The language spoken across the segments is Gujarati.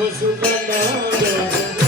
Vamos mandando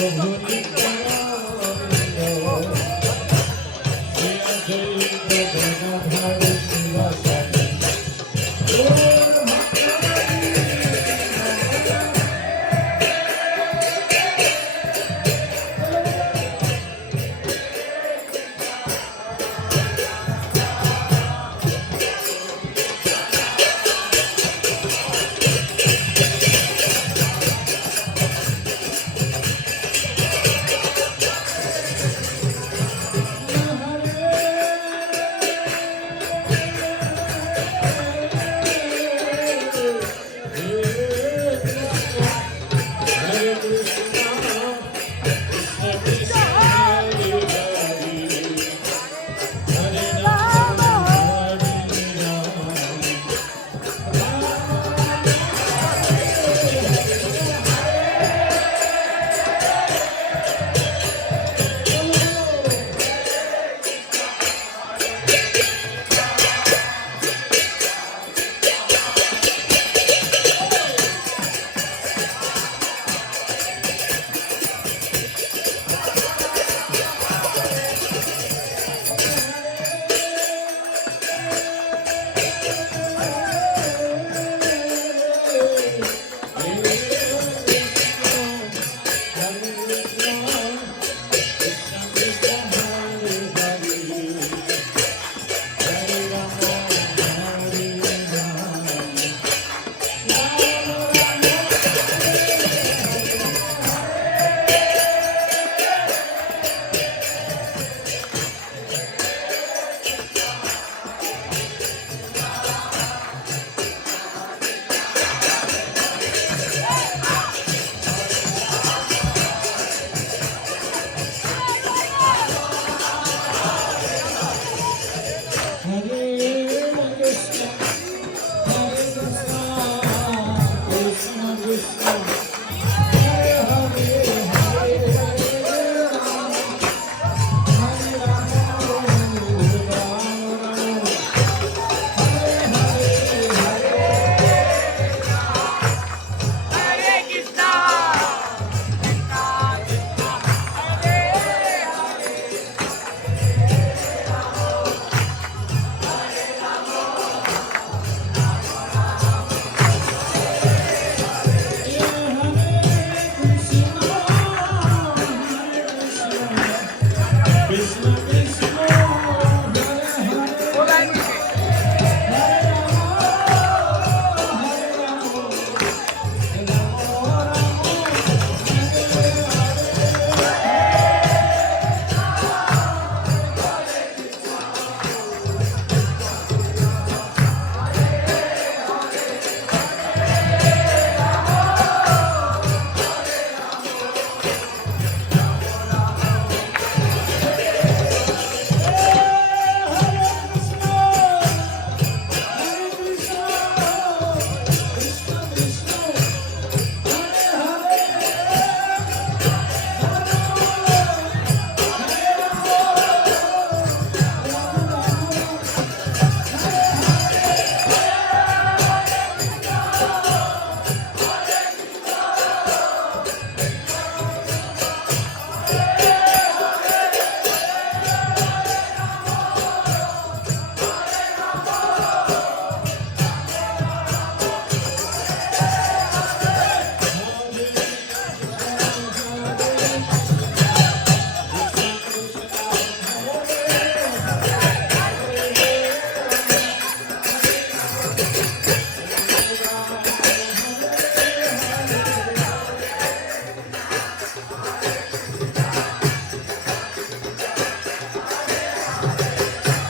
Sundar Hare